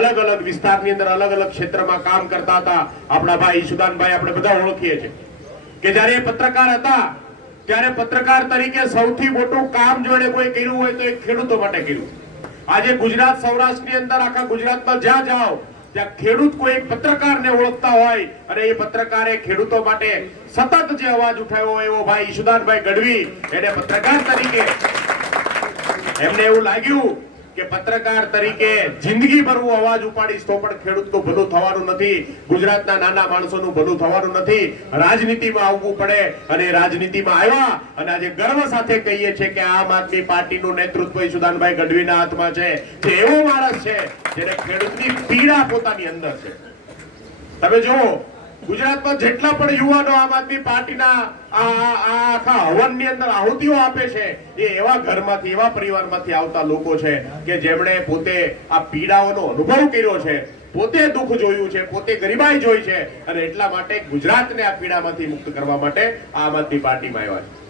अलग अलग विस्ताરની અંદર अलग अलग ક્ષેત્રમાં કામ કરતા હતા આપણા ભાઈ ઈશુદાનભાઈ આપણે બધા ઓળખીએ છીએ કે જ્યારે એ પત્રકાર હતા ત્યારે પત્રકાર તરીકે સૌથી મોટું કામ જો એને કોઈ કર્યું હોય તો એ ખેડૂતો માટે કર્યું। આજે ગુજરાત સૌરાષ્ટ્રની અંદર આખા ગુજરાતમાં જ્યાં જાઓ ત્યાં ખેડૂત કોઈ પત્રકારને ઓળખતા હોય અને એ પત્રકારે ખેડૂતો માટે સતત જે અવાજ ઉઠાવ્યો હોય એવો ભાઈ ઈશુદાનભાઈ ગઢવી એને પત્રકાર તરીકે એમને એવું લાગ્યું કે પત્રકાર તરીકે જિંદગીભર હું અવાજ ઉપાડીશ તો પણ ખેડૂતનું ભલું થવાનું નથી, ગુજરાતના નાના માણસોનું ભલું થવાનું નથી, રાજનીતિમાં આવવું પડે અને રાજનીતિમાં આવ્યા અને આજે ગર્વ સાથે કહીએ છીએ કે આમ આદમી પાર્ટીનું નેતૃત્વ ઈશુદાનભાઈ ગઢવીના હાથમાં છે। જે એવો માણસ છે જેને ખેડૂતની પીડા પોતાની અંદર છે। તમે જુઓ ગુજરાતમાં જેટલા પણ યુવાનો આમ આદમી પાર્ટીના આખા હવનની અંદર આહુતિઓ આપે છે એ એવા ઘરમાંથી એવા પરિવારમાંથી આવતા લોકો છે કે જેમણે પોતે આ પીડાઓનો અનુભવ કર્યો છે, પોતે દુઃખ જોયું છે, પોતે ગરીબાઈ જોઈ છે અને એટલા માટે ગુજરાતને આ પીડામાંથી મુક્ત કરવા માટે આમ આદમી પાર્ટીમાં આવ્યા છે।